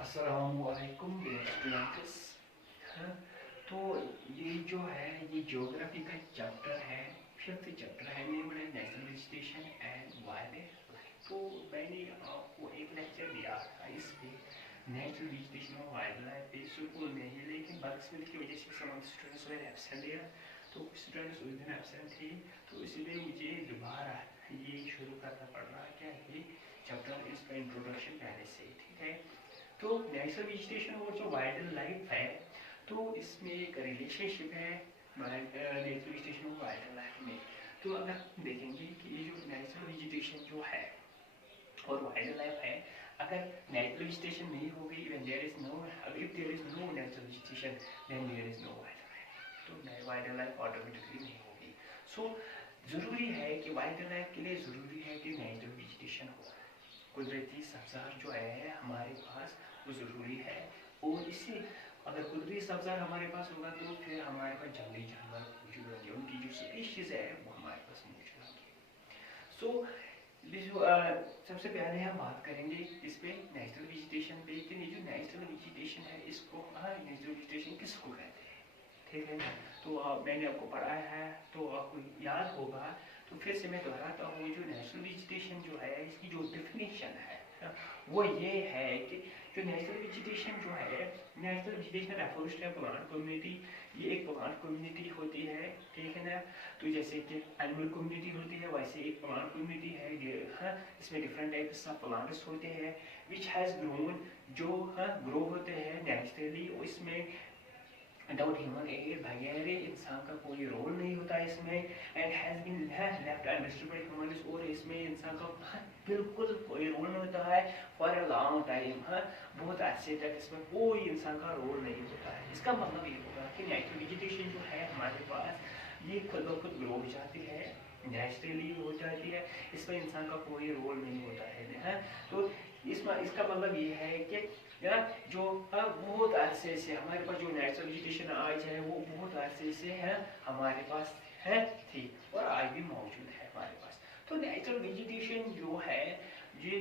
अस्सलामुअलैकुम dear students. हाँ, तो ये जो है ये ज्योग्राफी का चैप्टर है, फिफ्थ चैप्टर है, named national vegetation and wildlife. तो मैंने आपको एक लेक्चर दिया था इस पे नेचुरल वेजिटेशन और वाइल्ड लाइफ पे स्कूल में ही, लेकिन बदकिस्मती की वजह से some students were absent there. तो स्टूडेंट्स उस दिन एब्सेंट थे, तो इसलिए मुझे दोबारा ये शुरू करना पड़ रहा क्या ये चैप्टर, इसका इंट्रोडक्शन पहले से ही, ठीक है। तो नेचुरल वेजिटेशन और जो वाइल्ड लाइफ है, तो इसमें एक रिलेशनशिप है नेचुरल वेजिटेशन और वाइल्ड लाइफ में। तो अगर हम देखेंगे कि ये जो नेचुरल वेजिटेशन जो है और वाइल्ड लाइफ है, अगर नेचुरल वेजिटेशन नहीं होगी, when there is no, if there is no natural vegetation then there is no wildlife, तो वाइल्ड लाइफ ऑटोमेटिकली नहीं होगी। सो जरूरी है कि वाइल्ड लाइफ के लिए जरूरी है कि नेचुरल वेजिटेशन हो, कुदरती सब्ज़ार जो है हमारे पास वो ज़रूरी है। और इससे अगर कुदरती सब्ज़ार हमारे पास होगा तो फिर हमारे पास जंगली जानवर मौजूद होंगे, उनकी जो स्पीशीज़ है वो हमारे पास मौजूद होंगी। सो जो सबसे पहले हम बात करेंगे इस पे नेचुरल वेजिटेशन पे कि ये जो नेचुरल वेजिटेशन है इसको नेचुरल वेजिटेशन किसको कहते हैं, ठीक है ना। तो मैंने आपको पढ़ाया है तो आपको याद होगा, तो फिर से मैं दोहराता हूँ। जो नेचुरल वेजिटेशन जो है इसकी जो डेफिनेशन है वो ये है कि जो नेचुरल वेजिटेशन जो है, natural vegetation refers to plant community. ये एक प्लांट कम्युनिटी होती है, ठीक है ना। तो जैसे कि एनिमल कम्युनिटी होती है वैसे एक प्लांट कम्युनिटी है, इसमें डिफरेंट टाइप्स ऑफ प्लांट्स होते हैं विच हैज़ ग्रोन, जो ग्रो होते हैं नेचुरली। इसमें विदाउट ह्यूमन एड, बगैर इंसान का कोई रोल नहीं होता इसमें, and has been left undisturbed by humans, और इसमें इंसान का बिल्कुल कोई रोल नहीं होता है फॉर अ लॉन्ग टाइम। बहुत अच्छे तक इसमें कोई इंसान का रोल नहीं होता है। इसका मतलब ये होगा कि नेचुरल वेजिटेशन जो है हमारे पास ये खुद ब खुद ग्रो हो जाती है, नेचुरली हो जाती है, इसमें इंसान का कोई रोल नहीं होता है। तो इसमें इसका मतलब ये है कि जो बहुत अरसे से हमारे पास जो नेचुरल वेजिटेशन आज है वो बहुत अरसे से है हमारे पास है थी और आज भी मौजूद है हमारे पास। तो नेचुरल वेजिटेशन जो है ये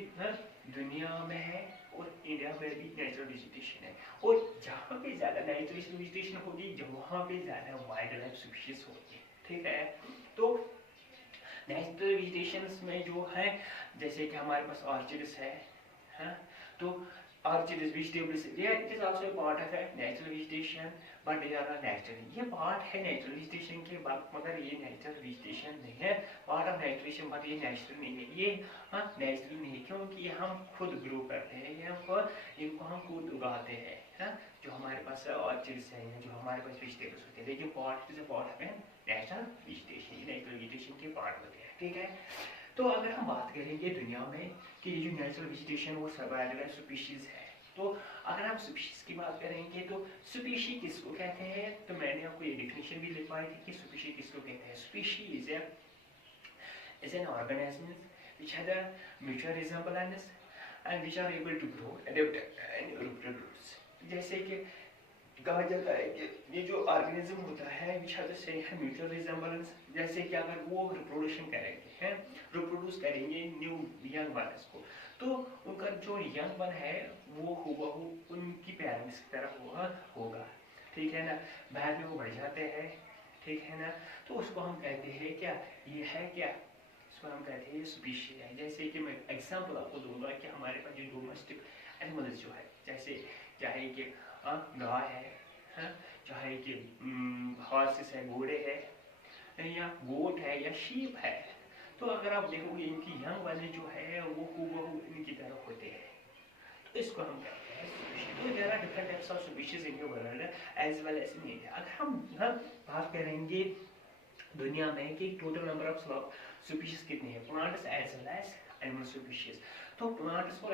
दुनिया में है और इंडिया में भी नेचुरल वेजिटेशन है, और जहाँ पे ज़्यादा नेचुरल वेजिटेशन होगी वहाँ पे ज़्यादा वाइल्ड लाइफ स्पीशीज होगी, ठीक है। तो नेचुरल वेजिटेशन में जो है जैसे कि हमारे पास ऑर्चिड्स है, तो orchid is vegetables, it is also a part of a natural vegetation but they are not natural। ये part है natural vegetation के बाद, मगर ये natural vegetation नहीं है, part of natural but ये natural नहीं है, ये natural नहीं है क्योंकि ये हम खुद grow करते हैं, इनको हम खुद उगाते हैं, जो हमारे पास orchids हैं जो हमारे पास vegetables होते हैं, लेकिन part is a part of a natural vegetation, ये natural vegetation के part होते हैं, ठीक है। तो अगर हम बात करेंगे दुनिया में कि ये जो नेचुरल वेजिटेशन वो सर्वाइवल स्पीशीज है, तो अगर हम स्पीशीज की बात करेंगे तो स्पीशी किसको कहते हैं, तो मैंने आपको ये डिफिनेशन भी लिखवाई थी कि स्पीशी किसको कहते हैं। Species is an organism which has a mutual resemblance and which are able to grow, adapt and reproduce। जैसे कि कहा जाता है कि ये जो ऑर्गेनिज्म होता है which have the same mutual resemblance, जैसे कि अगर वो रिप्रोडक्शन करेंगे हैं, रिप्रोड्यूस करेंगे न्यू यंग बर्ड्स को, तो उनका जो यंग बर्ड है वो हूबहू उनकी पेरेंट्स की तरह होगा, ठीक है ना। बाद में वो बढ़ जाते हैं, ठीक है ना। तो उसको हम कहते हैं क्या, ये है क्या, इसको हम कहते हैं स्पीशी है। जैसे कि मैं एग्जांपल आपको दूंगा कि हमारे पास जो डोमेस्टिक एनिमल्स जो है, जैसे चाहे कि गाय है, चाहे कि हॉर्सेस है, घोड़े है, या गोट है या शीप है, तो अगर आप देखोगे इनकी यंग वाले जो है वो हूबहू इनकी तरह होते हैं, तो इसको हम कहते हैं स्पीशीज। तो there are different types of species in the world as well as in India. अगर हम बात करेंगे दुनिया में कि टोटल नंबर ऑफ स्पीशीज कितने हैं, plants as well as animal species, तो प्लांट्स और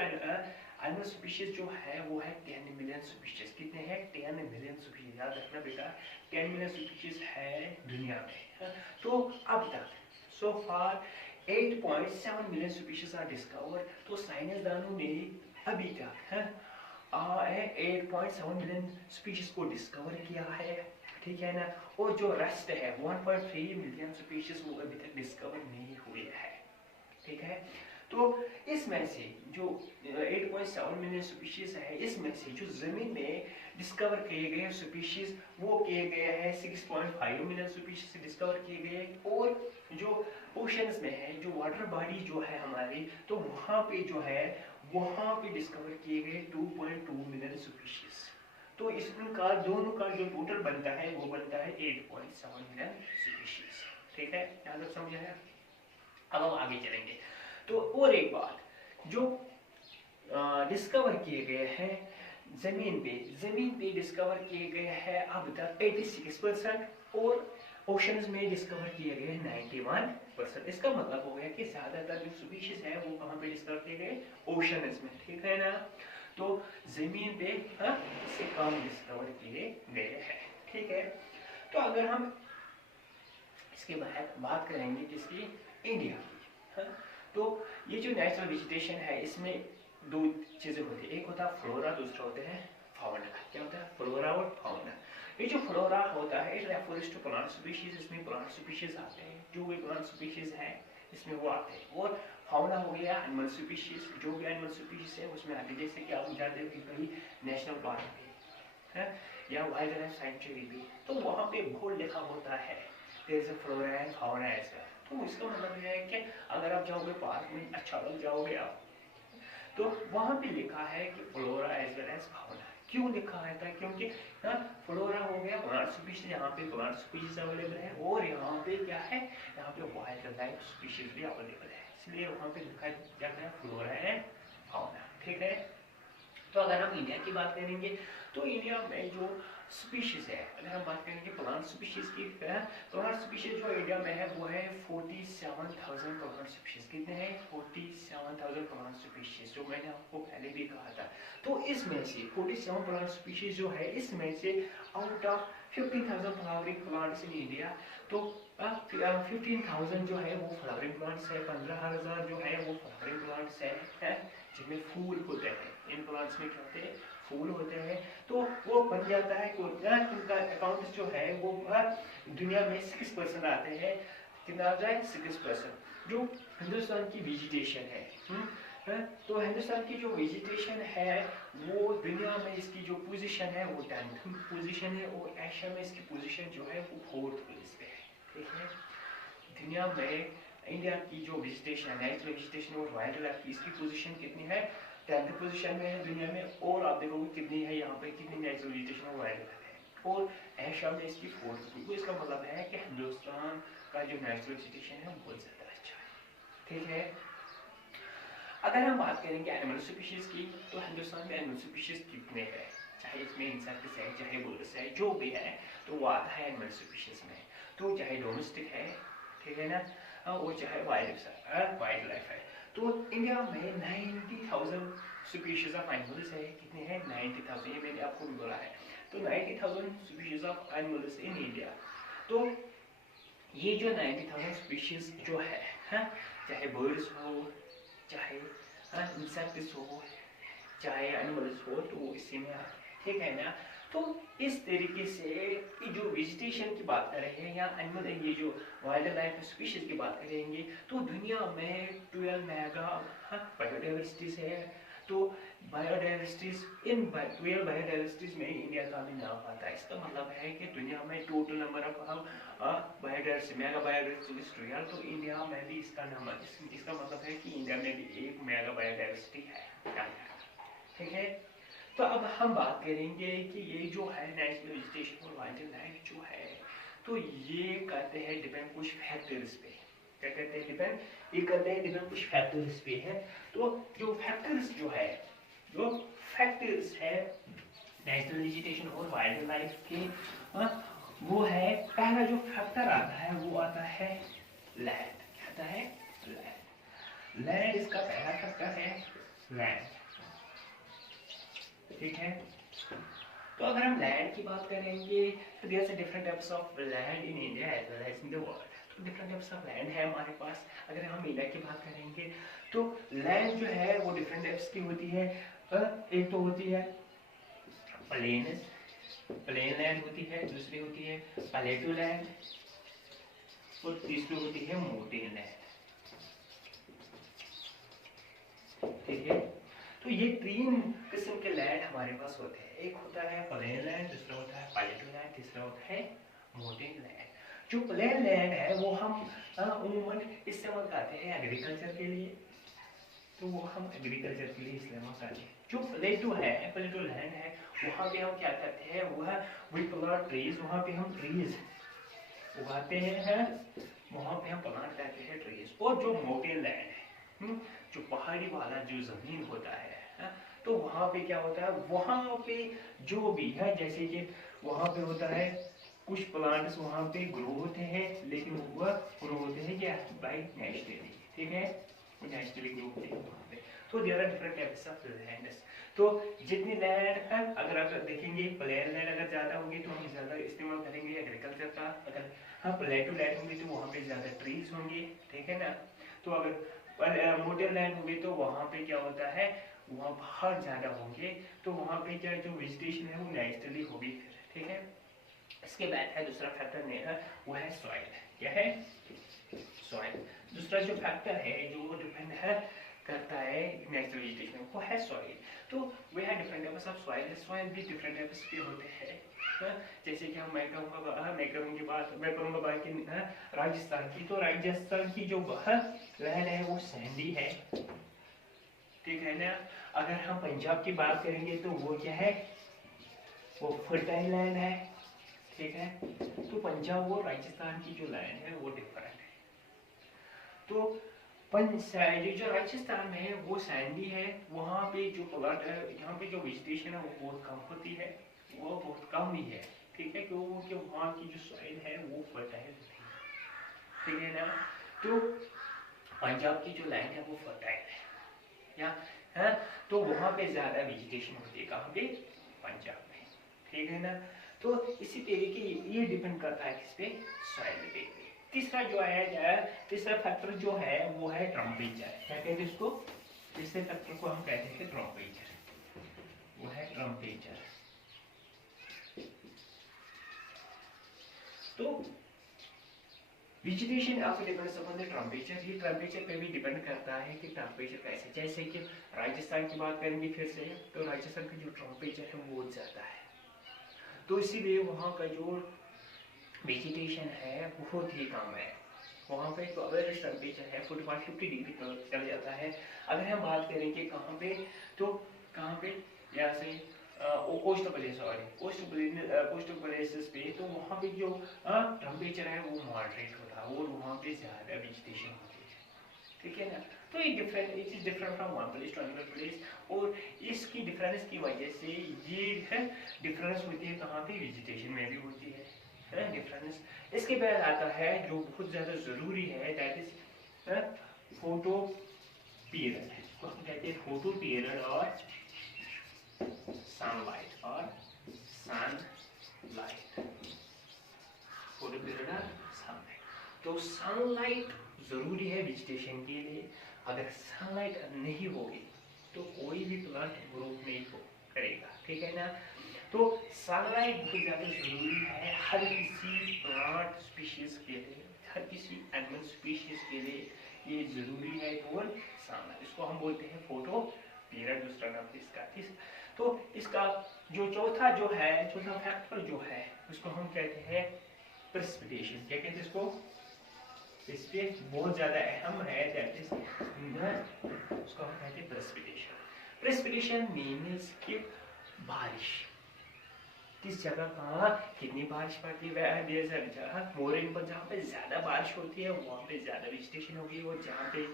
एनिमल स्पीशीज जो है वो है 10 मिलियन स्पीशीज। कितने हैं, 10 मिलियन स्पीशीज, याद रखना बेटा 10 मिलियन स्पीशीज है दुनिया में। तो अब तक सो फार 8.7 मिलियन स्पीशीज आर डिस्कवर्ड। तो साइंसदानों ने अभी तक 8.7 मिलियन स्पीशीज को डिस्कवर किया है, ठीक है ना। और जो रेस्ट है 1.3 मिलियन स्पीशीज वो अभी तक डिस्कवर नहीं हुए है, ठीक है। तो इसमें से जो 8.7 मिलियन स्पीशीज है, इसमें से जो जमीन में डिस्कवर किए गए स्पीशीज वो किए गए हैं 6.5 मिलियन स्पीशीज डिस्कवर किए गए, और जो ओशंस में है, जो वाटर बॉडी जो है हमारी, तो वहाँ पे जो है वहाँ पे डिस्कवर किए गए 2.2 मिलियन स्पीशीज। तो इसका दोनों का जो टोटल बनता है वो बनता है 8.7 मिलियन स्पीशीज। ठीक है, यहाँ तक समझ आया। अब हम आगे चलेंगे। तो और एक बात, जो डिस्कवर किए गए हैं जमीन पे डिस्कवर किए गए हैं अब तक 86%, और ओशंस में डिस्कवर किए गए 91%। इसका मतलब हो गया कि ज्यादातर जो स्पीशीज है वो कहाँ पे डिस्कवर किए गए, ओशंस में। ठीक है ना, तो जमीन पे इससे कम डिस्कवर किए गए हैं। ठीक है, तो अगर हम इसके बाद बात करेंगे किसकी, इंडिया की। तो ये जो नेचुरल वेजिटेशन है इसमें दो चीजें होती है, एक होता है फ्लोरा, दूसरा होता है फाउना। क्या होता है, फ्लोरा और फाउना। ये जो फ्लोरा होता है it refers to plant species, इसमें प्लांट स्पीशीज आते हैं, जो भी प्लांट स्पीशीज है इसमें वो आते हैं। और फाउना हो गया एनिमल स्पीशीज, जो भी एनिमल स्पीशीज है उसमें आते हैं। जैसे कि आप जानते हो कि कहीं नेशनल पार्क भी है या वाइल्ड लाइफ सेंचुरी भी, तो वहाँ पे बोर्ड लिखा होता है there is a flora and fauna as well. तो इसका मतलब है कि अगर आप जाओगे पार्क में, अच्छा लग जाओगे आप, तो वहां पे लिखा है कि flora as well as fauna. क्यों लिखा है था, क्योंकि फ्लोरा हो गया प्लांट स्पीशीज, यहाँ पे प्लांट स्पीशीज अवेलेबल है, और यहाँ पे क्या है, यहाँ पे वाइल्ड लाइफ स्पीशीज भी अवेलेबल है, इसलिए वहां पे लिखा जाता है फ्लोरा एंड फाउना। ठीक है, तो अगर हम इंडिया की बात करेंगे तो इंडिया में जो स्पीशीज है, अगर हम बात करेंगे प्लांट स्पीशीज की, प्लांट स्पीशीज जो इंडिया में है वो है 47,000 प्लांट स्पीशीज। कितने हैं, 47,000 प्लांट स्पीशीज, जो मैंने आपको पहले भी कहा था। तो इसमें से 47 प्लांट स्पीशीज जो है, इसमें से out of 15,000 flowering plants in India, तो 15,000 जो है वो फ्लावरिंग प्लांट्स है, 15,000 जो है वो फ्लावरिंग प्लांट्स है जिनमें फूल होते हैं। इन प्लांट्स में क्या होते हैं, फूल होते हैं। तो वो बन जाता है, इनका अकाउंट जो है वो दुनिया में 6% आते हैं। कितना आ जाए, 6%। जो हिंदुस्तान की वेजिटेशन है, तो हिंदुस्तान की जो वेजिटेशन है वो दुनिया में इसकी जो पोजीशन है वो 10th पोजीशन है, और एशिया में इसकी पोजीशन जो है वो 4th प्लेस पे है। ठीक है, दुनिया में इंडिया की जो वेजिटेशन है, नेचुरल वेजिटेशन और वाइल्ड लाइफ की, इसकी पोजीशन कितनी है, 10th पोजीशन में है दुनिया में। और आप देखोगे कितनी है यहाँ पे, कितनी नेचुरल वेजिटेशन और वाइल्ड लाइफ है, और एशिया में इसकी 4th। तो इसका मतलब है कि हिंदुस्तान का जो नेचुरल वेजिटेशन है बहुत ज्यादा अच्छा है। ठीक है, अगर हम बात करेंगे एनिमल स्पीशीज की, तो हिंदुस्तान में एनिमल स्पीशीज कितने हैं, चाहे इसमें इंसेक्ट्स है, चाहे बर्ड्स है, जो भी है, तो वो आता है एनिमल स्पीशीज में। तो चाहे डोमेस्टिक है, ठीक है ना, और चाहे वाइल्ड लाइफ है। तो इंडिया में 90,000 स्पीशीज ऑफ एनिमल्स है। कितने हैं, 90,000, ये मैंने आपको भी बोला है। तो 90,000 species of animals in India. तो ये जो 90,000 स्पीशीज जो है, चाहे बर्ड्स हो, चाहे इंसेक्ट्स हो, चाहे एनिमल्स हो, तो इसी में आते हैं। ठीक है ना, तो इस तरीके से जो वेजिटेशन की बात करेंगे या एनिमल, ये जो वाइल्ड लाइफ स्पीशीज की बात करेंगे, तो दुनिया में 12 मेगा बायोडाइवर्सिटीज है। तो बायोडाइवर्सिटीज, इन 12 बायोडाइवर्सिटीज में इंडिया का भी नाम आता है। इसका मतलब है कि दुनिया में total number of biodiversity, mega biodiversity 12, तो इंडिया में भी इसका नंबर, इसका मतलब है कि इंडिया में भी एक मेगा बायोडाइवर्सिटी है। ठीक है, तो अब हम बात करेंगे कि ये जो है नेचुरल वेजिटेशन और वाइल्ड लाइफ जो है, तो ये करते हैं डिपेंड कुछ फैक्टर्स पे। क्या कहते हैं, डिपेंड, ये करते हैं डिपेंड कुछ फैक्टर्स पे है। तो जो फैक्टर्स जो है नेचुरल वेजिटेशन और वाइल्ड लाइफ के, वो है, पहला जो फैक्टर आता है वो आता है लैंड। क्या आता है, लैंड इसका पहला फैक्टर है, लैंड। ठीक है, तो अगर हम लैंड की बात करेंगे तो there are different types of land in India as well as in the world. तो डिफरेंट टाइप्स ऑफ लैंड है हमारे पास। अगर हम इंडिया की बात करेंगे तो लैंड जो है वो डिफरेंट टाइप्स की होती है। एक तो होती है प्लेन लैंड होती है, दूसरी होती है प्लेटो लैंड, और तीसरी होती है मोटेन लैंड। ठीक है। तो ये तीन किस्म के लैंड हमारे पास होते हैं, एक होता है प्लेन लैंड, दूसरा होता है प्लेटो लैंड, तीसरा होता है माउंटेन लैंड। जो प्लेन लैंड है वो हम उम्मूमन इस्तेमाल करते हैं एग्रीकल्चर के लिए, तो वो हम एग्रीकल्चर के लिए इस्तेमाल करते हैं। जो प्लेटो है, प्लेटो लैंड है, वहाँ पे हम क्या करते हैं, वह वी प्लांट ट्रीज, वहाँ पे हम ट्रीज उगाते हैं, वहाँ पे हम प्लांट करते हैं ट्रीज। और जो माउंटेन लैंड है, जो पहाड़ी वाला जो जमीन होता है, तो वहाँ पे क्या होता है, वहाँ पे जो भी है, जैसे कि वहाँ पे होता है कुछ प्लांट्स वहाँ पे ग्रो होते हैं, लेकिन वह ग्रो होते हैं क्या, बाय नेचुरली, ठीक है, नेचुरली ग्रो होते हैं वहाँ पे। तो there are different types of lands. तो जितनी लैंड है, अगर आप देखेंगे प्लेन लैंड अगर ज्यादा होगी तो हम ज्यादा इस्तेमाल करेंगे एग्रीकल्चर का, अगर हाँ प्लेटो लैंड होंगी तो वहाँ पे ज्यादा ट्रीज होंगे, ठीक है ना। तो अगर मोटे लैंड होंगे तो वहाँ पे क्या होता है, वहाँ पहाड़ ज्यादा होंगे, तो वहाँ पे क्या जो वेजिटेशन है वो नेचुरली होगी, ठीक है। इसके बाद है दूसरा फैक्टर है, वो है सॉइल। क्या है, सॉइल। दूसरा जो फैक्टर है जो डिपेंड है करता है नेचुरल वेजिटेशन, वो है सॉइल। तो वे है different types of soil, soil भी डिफरेंट टाइप्स के होते हैं। जैसे कि मैं करूँगी बात राजस्थान की, तो राजस्थान की जो लैंड है वो सैंडी है, ठीक है ना। अगर हम पंजाब की बात करेंगे तो वो क्या है, वो फर्टाइल लैंड है, ठीक है। तो पंजाब और राजस्थान की जो लैंड है वो डिफरेंट है। तो जो राजस्थान में है वो सैंडी है, वहाँ पे जो प्लांट है, यहाँ पे जो वेजिटेशन है वो बहुत कम होती है, वो बहुत कम ही है, ठीक है, क्योंकि वहाँ की जो सॉइल है वो फर्टाइल नहीं है, ठीक है ना। तो पंजाब की जो लैंड है वो फर्टाइल है, या है, तो वहाँ पे ज्यादा वेजिटेशन होती है, कहाँ पे, पंजाब में, ठीक है ना। तो इसी तरीके ये डिपेंड करता है किस पे, सॉइल पे। तीसरा जो है, तीसरा फैक्टर जो है वो है टेम्परेचर। क्या कहते हैं इसको, तीसरे फैक्टर को हम कहते हैं टेम्परेचर, वो है टेम्परेचर। तो वेजिटेशन आपको डिपेंड्स अपॉन द टेम्परेचर, ये टेम्परेचर पे भी डिपेंड करता है कि टेम्परेचर कैसे। जैसे कि राजस्थान की बात करेंगे फिर से, तो राजस्थान का जो टेम्परेचर है वो बहुत ज्यादा है, तो इसीलिए वहाँ का जो वेजिटेशन है बहुत ही कम है। वहाँ पे तो एवरेज टेम्परेचर है 45-50 डिग्री चल जाता है। अगर हम बात करेंगे कहाँ पे, तो कहाँ पे, यहाँ से coastal place, sorry coastal places पे, तो वहाँ पे जो टेम्परेचर है वो मॉडरेट होता है और वहाँ पे ज़्यादा वेजिटेशन होती है, ठीक है ना। तो ये different, it is different from one place to another place, और इसकी डिफरेंस की वजह से ये है डिफरेंस होती है कहाँ पे, वेजिटेशन में भी होती है डिफरेंस। इसके बाद आता है जो बहुत ज्यादा जरूरी है, दैट इज फोटो पीरियड, इसको हम कहते हैं फोटो पीरियड और सनलाइट, और सनलाइट, फोटो पीरियड और सनलाइट। तो सनलाइट जरूरी है वेजिटेशन के लिए, अगर सनलाइट नहीं होगी तो कोई भी प्लांट ग्रो नहीं करेगा, ठीक है ना। तो सनलाइट बहुत ज़्यादा जरूरी है हर किसी प्लांट स्पीशीज के लिए, हर किसी एनिमल स्पीशीज के लिए ये जरूरी है केवल सनलाइट। इसको हम बोलते हैं फोटो पीरियड, दूसरा नाम है इसका। तो इसका जो चौथा फैक्टर जो है उसको हम कहते हैं प्रेसिपिटेशन। क्या कहते हैं इसको, इस पे बहुत ज्यादा अहम है, दैट इज उसको हम कहते हैं प्रेसिपिटेशन। प्रेसिपिटेशन मीन्स कि बारिश, किस जगह कहाँ कितनी बारिश पड़ती है, मोरिंग पर जहाँ पे ज्यादा बारिश होती है वहाँ पे ज्यादा वेजिटेशन होगी, और जहाँ पे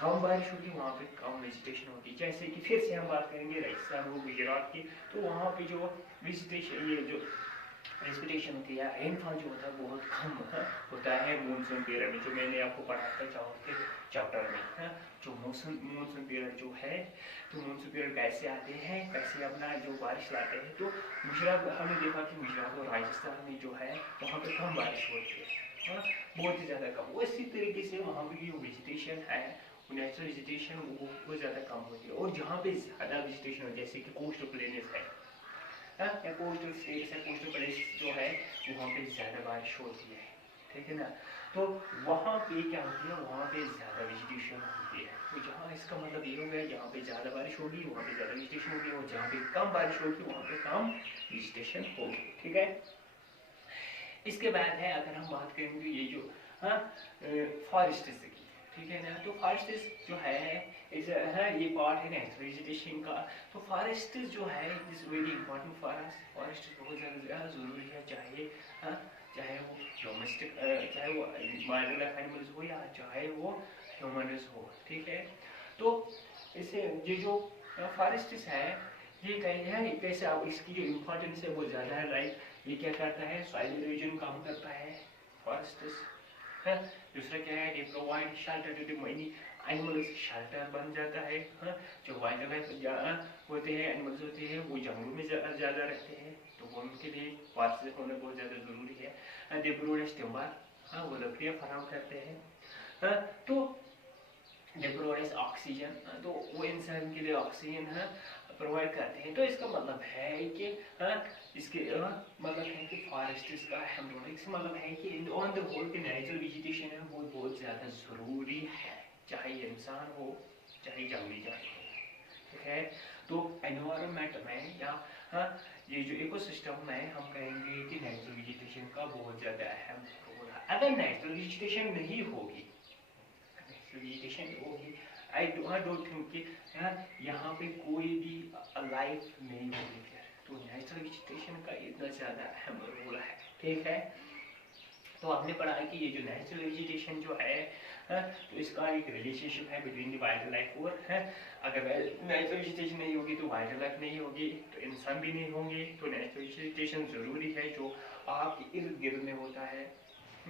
कम बारिश होगी वहाँ पे कम वेजिटेशन होगी। जैसे कि फिर से हम बात करेंगे राजस्थान और गुजरात की, तो वहाँ पे जो वेजिटेशन, ये जो प्रेसिपिटेशन होती है, रेनफॉल जो होता है बहुत कम होता है मानसून पीरियड में, जो मैंने आपको पढ़ाया था चैप्टर में। जो मानसून पीरियड जो है, तो मानसून पीरियड कैसे आते हैं, कैसे अपना जो बारिश लाते हैं। तो गुजरात, हमने देखा कि गुजरात और राजस्थान में जो है वहाँ पे कम बारिश होती है, बहुत ही ज़्यादा कम। इसी तरीके से वहाँ पे जो वेजिटेशन है, नेचुरल वेजिटेशन वो ज़्यादा कम होती है। और जहाँ पे ज़्यादा वेजिटेशन हो, जैसे कि कोस्टल प्लेन्स है या कोस्टल स्टेट्स है, कोस्टल प्लेस जो है वहाँ पे ज़्यादा बारिश होती है, ठीक है ना। तो वहाँ पे क्या होती है, वहाँ पे ज़्यादा वेजिटेशन होती है, तो जहाँ इसका मतलब ये हो गया, जहाँ पे ज़्यादा बारिश होगी वहाँ पे ज़्यादा वेजिटेशन होगी, और जहाँ पे कम बारिश होगी वहाँ पे कम वेजिटेशन होगी। ठीक है। इसके बाद है, अगर हम बात करेंगे ये जो फॉरेस्ट की, ठीक है ना, तो फॉरेस्ट जो है इस ये पार्ट है नेचुरल वेजिटेशन का। तो फॉरेस्ट जो है is very important for us. Forest बहुत ज़्यादा ज़रूरी है, चाहे वो डोमेस्टिक, चाहे वो वाइल्ड लाइफ एनिमल्स हो या चाहे वो ह्यूमन्स हो। ठीक है। तो इसे ये जो फॉरेस्ट है ये कैसे आप इसकी जो इम्पोर्टेंस है वो ज़्यादा है। लाइक ये क्या करता है, सॉइल इरोजन कम करता है फॉरेस्ट है। दूसरा क्या है, ये provide shelter to the many animals, shelter बन जाता है। जो वाइल्ड लाइफ होते हैं, एनिमल्स होते हैं, वो जंगलों में ज़्यादा रहते हैं, तो वो उनके लिए फॉरेस्ट होना बहुत ज़्यादा ज़रूरी है। दे प्रोवाइड टिम्बर, वो लकड़ियाँ फराहम करते हैं। तो दे प्रोवाइड ऑक्सीजन, तो वो इंसान के लिए ऑक्सीजन प्रोवाइड करते हैं। तो इसका मतलब है कि इसके मतलब है कि फॉरेस्ट इसका अहम रोल है। इसका मतलब है कि ऑन द होल की नेचुरल वेजिटेशन है वो बहुत ज़्यादा ज़रूरी है, चाहे इंसान हो चाहे जंगली जानवर हो। ठीक है। तो एनवायरनमेंट में या ये जो इकोसिस्टम में हम कहेंगे कि नेचुरल वेजिटेशन का बहुत ज़्यादा अहम रोल है। अगर नेचुरल वेजिटेशन नहीं होगी, वेजिटेशन होगी, आई डोंट थिंक कि यहाँ पे कोई भी लाइफ नहीं होगी फिर। तो नेचुरल वेजिटेशन का इतना ज़्यादा अहम रोल है। ठीक है। तो आपने पढ़ा है कि ये जो नेचुरल वेजिटेशन जो है तो इसका एक रिलेशनशिप है बिटवीन द वाइल्ड लाइफ और अगर नेचुरल वेजिटेशन नहीं होगी तो वाइल्ड लाइफ नहीं होगी, तो इंसान भी नहीं होंगे। तो नेचुरल वेजिटेशन ज़रूरी है, जो आपके इर्द गिर्द में होता है,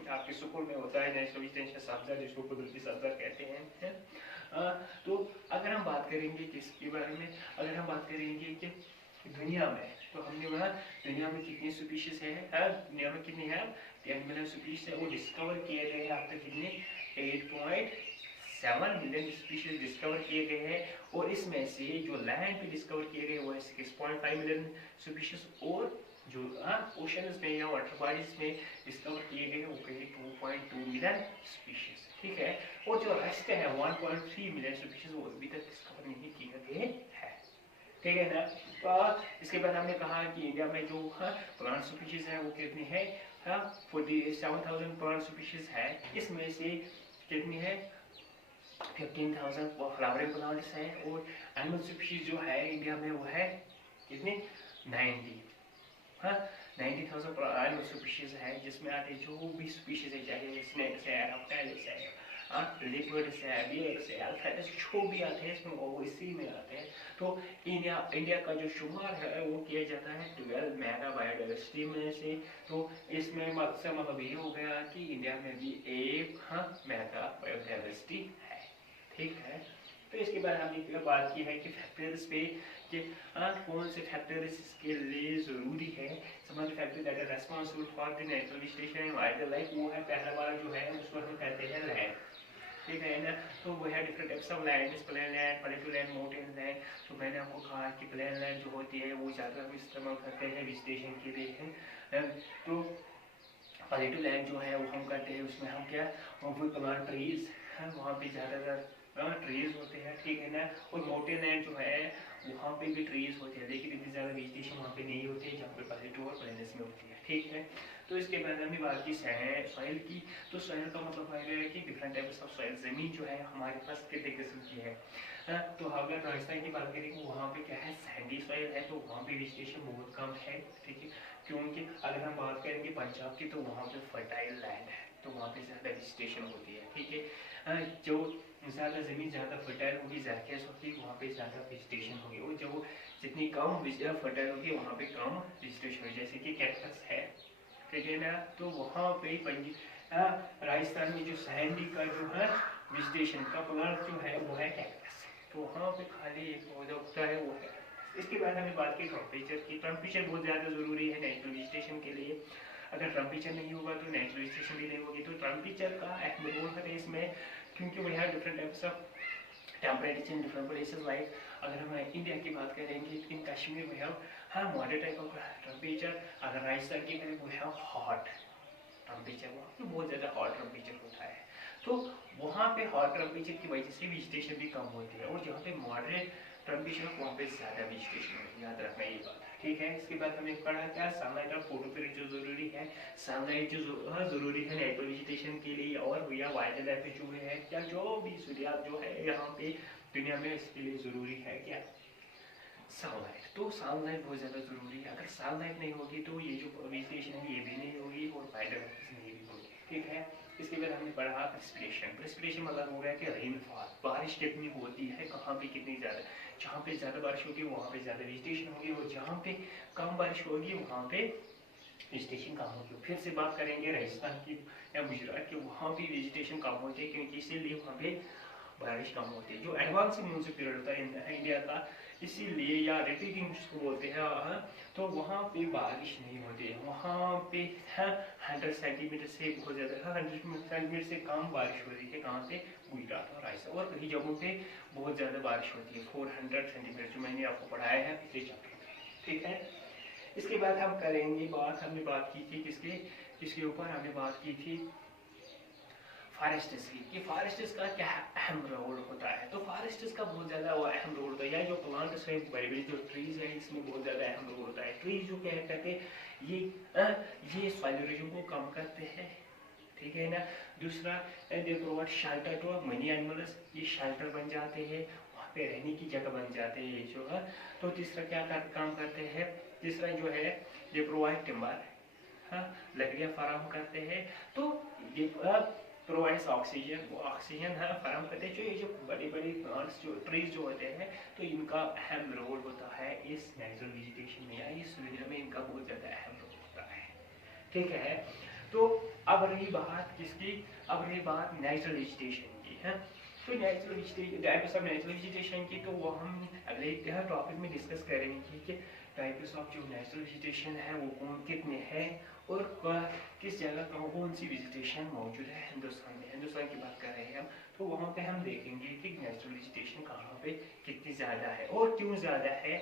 आपके सुकून में होता है। नेचुरल वेजिटेशन सब्जा, जिसको कुदरती सब्जा कहते हैं। तो अगर हम बात करेंगे किसके बारे में, अगर हम बात करेंगे कि दुनिया में, तो हमने वहाँ दुनिया में कितनी स्पीशीज है, दुनिया में कितनी है 10 मिलियन स्पीशीज है, वो डिस्कवर किए गए हैं अब तक कितने 8.7 मिलियन स्पीशीज डिस्कवर किए गए हैं। और इसमें से जो लैंड पे डिस्कवर किए गए वो है 6.5 मिलियन स्पीशीज, और जो ओशंस में या वाटर बॉडीज में डिस्कवर किए गए वो कहीं 2.2 मिलियन स्पीशीज। ठीक है। और जो रेस्ट है 1.3 मिलियन स्पीशीज वो अभी तक डिस्कवर नहीं किए गए हैं। ठीक है ना। तो इसके बाद हमने कहा कि इंडिया में जो प्लांट स्पीशीज है वो कितनी है, 47,000 प्लांट स्पीशीज है। इसमें से कितनी है 15,000 फ्लावरिंग प्लांट्स है, और एनिमल स्पीशीज जो है इंडिया में वो है कितनी 90,000 एनिमल स्पीशीज है, जिसमें आते जो भी स्पीशीज है, चाहे स्नेक्स है, रेप्टाइल्स है, लिक्विड्स है, बियर्स है, अल्फाइड्स जो भी आते हैं इसमें वो इसी में आते हैं। तो इंडिया का जो शुमार है वो किया जाता है 12 मेगा बायोडाइवर्सिटी में से। तो इसमें मतलब ये हो गया कि इंडिया में भी एक मेगा बायोडाइवर्सिटी है। ठीक है। तो इसके बाद हमने बात की है कि फैक्टर्स पे कि कौन से फैक्टर्स इसके लिए ज़रूरी है। Some of factor that are responsible for the natural vegetation and wildlife, वो है पहला वाला जो है उसको हम कहते हैं लैंड। ठीक है ना। तो वो है different types of land, plain land, plateau land, mountain land. तो मैंने आपको कहा कि प्लेन लैंड जो होती है वो ज़्यादा हम इस्तेमाल करते हैं वेजिटेशन के लिए है। तो प्लेटू लैंड जो है वो हम करते हैं, उसमें हम क्या वो प्लांट ट्रीज है, वहाँ पे ज़्यादातर ट्रीज होते हैं। ठीक है ना। और माउंटेन लैंड जो है वहाँ पे भी ट्रीज होते हैं, लेकिन इतनी ज़्यादा वेजिटेशन वहाँ पे नहीं होती है जहाँ पे प्लेटू और प्लेन्स में होती है। ठीक है। तो इसके बाद हमने बात की सॉइल की। तो सॉइल का मतलब है कि डिफरेंट टाइप्स ऑफ सॉइल, ज़मीन जो है हमारे पास कितने किस्म की है। तो अगर राजस्थान की बात करें वहाँ पे क्या है सैंडी सॉइल है, तो वहाँ पे वेजिटेशन बहुत कम है। ठीक है। क्योंकि अगर हम बात करेंगे पंजाब की, तो वहाँ पे फर्टाइल लैंड है, तो वहाँ पे ज़्यादा वेजिटेशन होती है। ठीक है। जो ज़्यादा ज़मीन ज़्यादा फर्टाइल होगी, ज़रखेज़ होगी, वहाँ पे ज़्यादा वेजिटेशन होगी, और जो जितनी कम फर्टाइल होगी वहाँ पे कम वेजिटेशन होगी। जैसे कि कैक्टस है, ठीक है ना। तो वहाँ पे राजस्थान में जो सैंडी का जो है वेजिटेशन का प्लांट जो है वो है कैक्टस, तो वहाँ पे खाली एक पौधा उगता है वो है। इसके बाद हमें बात की टेम्परेचर की। टेम्परेचर बहुत ज़्यादा ज़रूरी है नेचुरल वेजिटेशन के लिए। अगर टेम्परेचर नहीं होगा तो नेचुरल वेजिटेशन भी नहीं होगी। तो टेम्परेचर का अहम रोल है इसमें, क्योंकि we have different types of temperature in different places. Like अगर हम इंडिया की बात करेंगे in Kashmir we have moderate type of temperature. अगर राजस्थान की करें वी हैव हॉट टेम्परेचर, वहाँ पे बहुत ज़्यादा हॉट टेम्परेचर होता है। तो वहाँ पे हॉट टेम्परेचर की वजह से वेजिटेशन भी कम होती है, और जहाँ पे मॉडरेट टेम्परेचर है वहाँ पे ज़्यादा वेजिटेशन होती है, याद रखना ये बात। ठीक है, इसके बाद हमने पढ़ा क्या, सनलाइट और फोटोपिरियड जो जरूरी है, सनलाइट जो जरूरी है नेचुरल वेजिटेशन के लिए, और भैया वाइल्ड लाइफ जो है क्या, जो भी सूर्यास्त जो है यहाँ पे दुनिया में, इसके लिए जरूरी है क्या, सनलाइट। तो सनलाइट बहुत ज़्यादा जरूरी है, अगर सनलाइट नहीं होगी तो ये जो वेजिटेशन है ये भी नहीं होगी, और वाइल्ड लाइफ नहीं भी होगी। ठीक है, इसके बाद हमने पढ़ा प्रेसिपिटेशन। प्रेसिपिटेशन मतलब हो गया कि रेनफॉल, बारिश कितनी होती है, कहाँ पे कितनी ज़्यादा, जहाँ पे ज़्यादा बारिश होगी वहाँ पे ज़्यादा वेजिटेशन होगी, और जहाँ पे कम बारिश होगी वहाँ पे वेजिटेशन कम होगी। फिर से बात करेंगे राजस्थान की या गुजरात की, वहाँ भी वेजिटेशन कम होती है, क्योंकि इसीलिए वहाँ पे बारिश कम होती है। जो एडवांस मानसून पीरियड होता है इंडिया का, इसीलिए, या रिपीटिंग जिसको बोलते हैं, तो वहाँ पे बारिश नहीं होती है, वहाँ पे 100 सेंटीमीटर से बहुत ज़्यादा 100 सेंटीमीटर से कम बारिश होती है। कहाँ पे, गुजरात और राजस्थान, और कई जगहों पे बहुत ज़्यादा बारिश होती है, 400 सेंटीमीटर, जो मैंने आपको पढ़ाया है पिछले चैप्टर में। ठीक है, इसके बाद हम करेंगे बात, हमने बात की थी किसके किसके ऊपर, हमने बात की थी फॉरेस्ट्स की, कि फॉरेस्ट्स का क्या अहम रोल होता है। तो फॉरेस्ट्स का बहुत ज़्यादा वो अहम रोल होता है, या जो प्लांट्स है, बड़े बड़े जो ट्रीज है, इसमें बहुत ज़्यादा अहम रोल होता है। ट्रीज जो क्या कहते हैं, ये सॉइल इरोजन को कम करते हैं, ठीक है ना। दूसरा, they provide shelter to many animals, ये शेल्टर बन जाते हैं, वहाँ पे रहने की जगह बन जाते हैं ये जो है। तो तीसरा क्या काम करते हैं, तीसरा जो है दे प्रोवाइड टिम्बर, हाँ, लकड़ियाँ फराहम करते हैं। तो ये प्रोवाइड्स ऑक्सीजन, वो ऑक्सीजन है फराहम करते हैं। जो ये जो बड़ी बड़ी प्लांट्स जो ट्रीज जो होते हैं, तो इनका अहम रोल होता है इस नेचुरल वेजिटेशन में, या इस दुनिया में इनका बहुत ज़्यादा अहम रोल होता है। ठीक है, तो अब रही बात किसकी, अब रही बात नेचुरल वेजिटेशन की है। तो natural vegetation, types of natural vegetation की, तो वो हम अगले टॉपिक में डिस्कस करेंगे कि टाइप्स ऑफ जो नेचुरल वेजिटेशन है वो कौन कितने हैं, और किस जगह कौन सी वेजिटेशन मौजूद है हिंदुस्तान में। हिंदुस्तान की बात कर रहे हैं हम, तो वहाँ पे हम देखेंगे कि नेचुरल वेजिटेशन कहाँ पे कितनी ज़्यादा है और क्यों ज़्यादा है,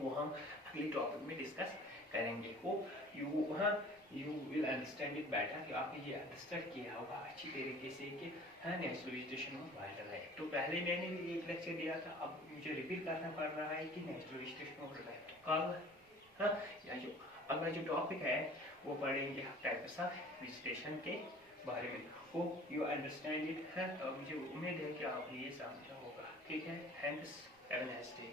वो हम अगले टॉपिक में डिस्कस करेंगे। Hope you will understand it better, कि आपने ये अंडरस्टैंड किया होगा अच्छी तरीके से कि नेचुरल वेजिटेशन और वाइल्ड लाइफ। तो पहले मैंने एक लेक्चर दिया था, अब मुझे रिपीट करना पड़ रहा है कि नेचुरल वेजिटेशन और लाइफ कल, या जो अगला जो टॉपिक है वो पढ़ेंगे टाइप्स ऑफ वेजिटेशन के बारे में। होप यू अंडरस्टैंड इट है, और मुझे उम्मीद है कि आपने ये समझा होगा। ठीक है, thanks, have a nice day.